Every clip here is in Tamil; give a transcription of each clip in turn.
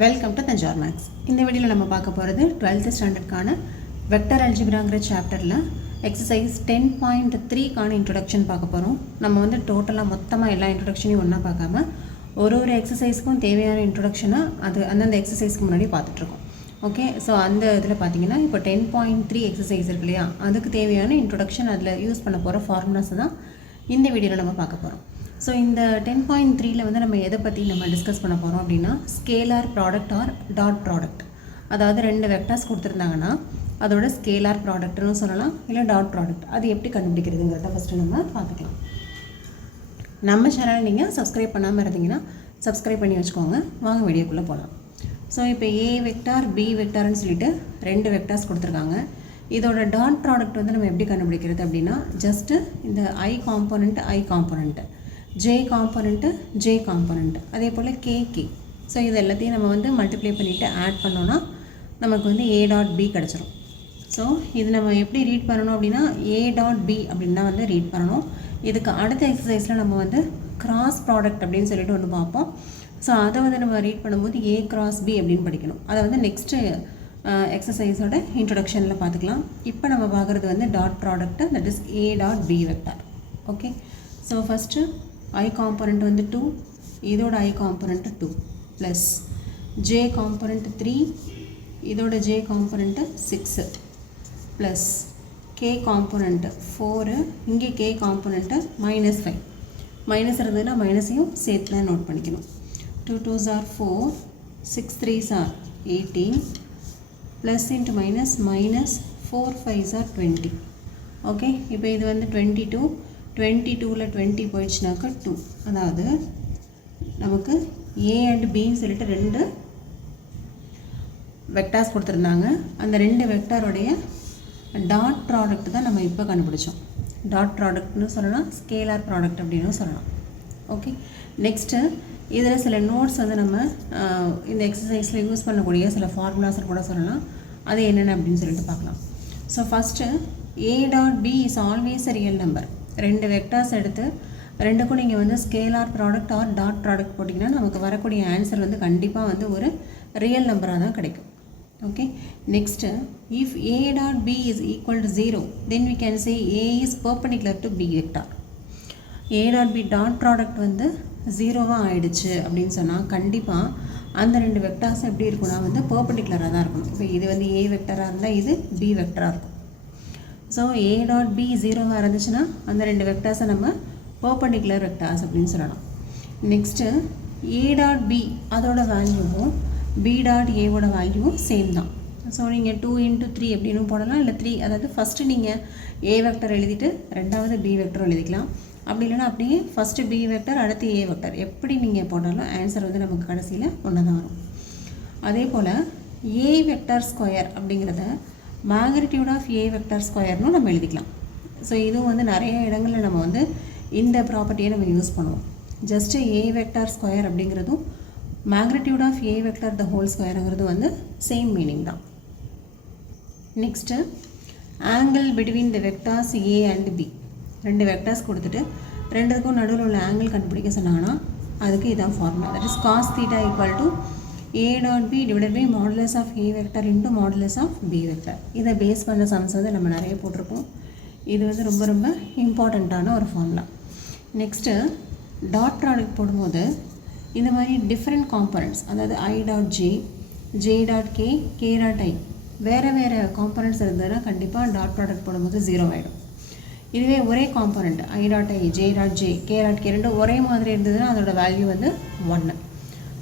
Welcome to Thanjavur maths. இந்த வீடியோவில் நம்ம பார்க்க போகிறது 12th ஸ்டாண்டர்டுக்கான வெக்டர் அல்ஜிப்ராங்கிற சாப்டரில் எக்ஸசைஸ் 10.3க்கான இன்ட்ரொடக்ஷன் பார்க்க போகிறோம். நம்ம வந்து டோட்டலாக மொத்தமாக எல்லா இன்ட்ரொடக்ஷனையும் ஒன்றா பார்க்காம ஒரு எக்ஸசைஸ்க்கும் தேவையான இன்ட்ரொடக்ஷனை அந்தந்த எக்ஸசைஸ்க்கு முன்னாடி பார்த்துட்ருக்கோம். ஓகே, ஸோ அந்த இதில் பார்த்தீங்கன்னா இப்போ 10.3 எக்ஸசைஸ் இருக்கு இல்லையா, அதுக்கு தேவையான இன்ட்ரொடக்ஷன் அதில் யூஸ் பண்ண போகிற ஃபார்முலாஸை தான் இந்த வீடியோவில் நம்ம பார்க்க போகிறோம். ஸோ இந்த 10.3ல் வந்து நம்ம எதை பற்றி நம்ம டிஸ்கஸ் பண்ண போகிறோம் அப்படின்னா scalar product or dot product. அதாவது ரெண்டு வெக்டர்ஸ் கொடுத்துருந்தாங்கன்னா அதோட ஸ்கேலார் ப்ராடக்ட்னு சொல்லலாம், இல்லை டாட் ப்ராடக்ட். அது எப்படி கண்டுபிடிக்கிறதுங்கிறத ஃபஸ்ட்டு நம்ம பார்த்துக்கலாம். நம்ம சேனலை நீங்கள் சப்ஸ்கிரைப் பண்ணாமல் இருந்தீங்கன்னா சப்ஸ்கிரைப் பண்ணி வச்சுக்கோங்க. வாங்க வீடியோக்குள்ளே போகலாம். ஸோ இப்போ ஏ வெக்டார் பி வெக்டார்னு சொல்லிட்டு ரெண்டு வெக்டார்ஸ் கொடுத்துருக்காங்க. இதோட டாட் ப்ராடக்ட் வந்து நம்ம எப்படி கண்டுபிடிக்கிறது அப்படின்னா ஜஸ்ட்டு இந்த ஐ காம்போனண்ட்டு ஜே காம்போனண்ட்டு அதே போல் கே. ஸோ இது எல்லாத்தையும் நம்ம வந்து மல்டிப்ளை பண்ணிவிட்டு ஆட் பண்ணோன்னா நமக்கு வந்து ஏ டாட் பி கிடச்சிரும். ஸோ இது நம்ம எப்படி ரீட் பண்ணணும் அப்படின்னா ஏ டாட் பி அப்படின்னா வந்து ரீட் பண்ணணும். இதுக்கு அடுத்த எக்ஸசைஸில் நம்ம வந்து கிராஸ் ப்ராடக்ட் அப்படின்னு சொல்லிட்டு ஒன்று பார்ப்போம். ஸோ அதை வந்து நம்ம ரீட் பண்ணும்போது ஏ கிராஸ் பி அப்படின்னு படிக்கணும். அதை வந்து நெக்ஸ்ட்டு எக்ஸசைஸோட இன்ட்ரொடக்ஷனில் பார்த்துக்கலாம். இப்போ நம்ம பார்க்குறது வந்து dot product, that is A dot B vector. Okay, so first I component வந்து 2, இதோட I component 2 plus J component 3, இதோட J component 6 plus K component 4, இங்கே K காம்போனண்ட் -5. மைனஸ் இருந்ததுன்னா மைனஸையும் சேர்த்து தான் நோட் பண்ணிக்கணும். 2 2s are 4, 6 3s are 18, plus into minus minus 4 5s are 20. Okay, இப்போ இது வந்து 22ல் 20 போயிடுச்சுனாக்கா 2. அதாவது நமக்கு ஏ அண்ட் பின்னு சொல்லிட்டு ரெண்டு வெக்டார்ஸ் கொடுத்துருந்தாங்க. அந்த ரெண்டு வெக்டாரோடைய டாட் ப்ராடக்ட் தான் நம்ம இப்போ கண்டுபிடிச்சோம். டாட் ப்ராடக்ட்னு சொல்லலாம், ஸ்கேலார் ப்ராடக்ட் அப்படின்னு சொல்லலாம். ஓகே, நெக்ஸ்ட்டு இதில் சில நோட்ஸ் வந்து நம்ம இந்த எக்ஸசைஸில் யூஸ் பண்ணக்கூடிய சில ஃபார்முலாஸ் கூட சொல்லலாம். அது என்னென்ன அப்படின்னு சொல்லிட்டு பார்க்கலாம். So first A dot B is always a real number. ரெண்டு வெக்டார்ஸ் எடுத்து ரெண்டுக்கும் நீங்கள் வந்து scalar product or dot product போட்டிங்கன்னா நமக்கு வரக்கூடிய ஆன்சர் வந்து கண்டிப்பாக வந்து ஒரு ரியல் நம்பராக தான் கிடைக்கும். Okay, next if A dot B is equal to 0 then we can say A is perpendicular to B vector. A dot B dot product வந்து 0வாக ஆயிடுச்சு அப்படின்னு சொன்னால் கண்டிப்பாக அந்த ரெண்டு வெக்டார்ஸ் எப்படி இருக்குன்னா வந்து பர்பெண்டிகுலராக தான் இருக்கணும். இப்போ இது வந்து ஏ வெக்டராக இருந்தால் இது பி வெக்டராக இருக்கும். ஸோ ஏ டாட் பி 0வாக இருந்துச்சுன்னா அந்த ரெண்டு வெக்டார்ஸை நம்ம பர்பெண்டிகுலர் வெக்டார்ஸ் அப்படின்னு சொல்லலாம். நெக்ஸ்ட்டு ஏ டாட் பி அதோட வேல்யூவும் பி டாட் ஏவோட வேல்யூவும் சேம் தான். ஸோ நீங்கள் 2 × 3 அப்படின்னு போடலாம், இல்லை 3, அதாவது ஃபஸ்ட்டு நீங்கள் ஏ வெக்டர் எழுதிட்டு ரெண்டாவது பி வெக்டர் எழுதிக்கலாம். அப்படி இல்லைன்னா அப்படியே ஃபஸ்ட்டு பி வெக்டர் அடுத்து ஏ வெக்டர் எப்படி நீங்கள் போட்டாலும் ஆன்சர் வந்து நமக்கு கடைசியில் ஒன்று தான் வரும். அதே போல் ஏ வெக்டர் ஸ்கொயர் அப்படிங்கிறத மேக்னிடியூட் ஆஃப் ஏ வெக்டர் ஸ்கொயர்னு நம்ம எழுதிக்கலாம். ஸோ இதுவும் வந்து நிறைய இடங்களில் நம்ம வந்து இந்த ப்ராப்பர்ட்டியை நம்ம யூஸ் பண்ணுவோம். ஜஸ்ட்டு ஏ வெக்டர் ஸ்கொயர் அப்படிங்கிறதும் magnitude of A vector the whole ஸ்கொயருங்கிறது வந்து சேம் மீனிங் தான். Next angle between the vectors A and B. ரெண்டு வெக்டார்ஸ் கொடுத்துட்டு ரெண்டுக்கும் நடுவில் உள்ள ஆங்கிள் கண்டுபிடிக்க சொன்னாங்கன்னா அதுக்கு இதான் formula. That is cos θ equal to A dot B divided by modulus of A vector into modulus of B vector. இதை பேஸ் பண்ண சம்ஸ் வந்து நம்ம நிறைய போட்டிருக்கோம். இது வந்து ரொம்ப ரொம்ப இம்பார்ட்டண்ட்டான ஒரு ஃபார்முலா. நெக்ஸ்ட்டு டாட் ப்ராடக்ட் போடும்போது இந்த மாதிரி டிஃப்ரெண்ட் காம்போனன்ட்ஸ், அதாவது I dot J dot K dot I வேறு காம்போனன்ட்ஸ் இருந்ததுன்னா கண்டிப்பாக டாட் ப்ராடக்ட் போடும்போது 0 ஆகிடும். இதுவே ஒரே component I dot I J dot K dot K ரெண்டும் ஒரே மாதிரி இருந்ததுன்னா அதோட வேல்யூ வந்து 1.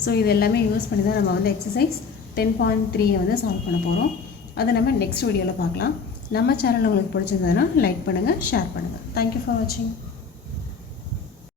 ஸோ இது எல்லாமே யூஸ் பண்ணி தான் நம்ம வந்து எக்ஸசைஸ் 10.3 வந்து சால்வ் பண்ண போகிறோம். அதை நம்ம நெக்ஸ்ட் வீடியோவில் பார்க்கலாம். நம்ம சேனல் உங்களுக்கு பிடிச்சிருந்ததுன்னா லைக் பண்ணுங்கள், ஷேர் பண்ணுங்கள். தேங்க்யூ ஃபார் வாட்சிங்.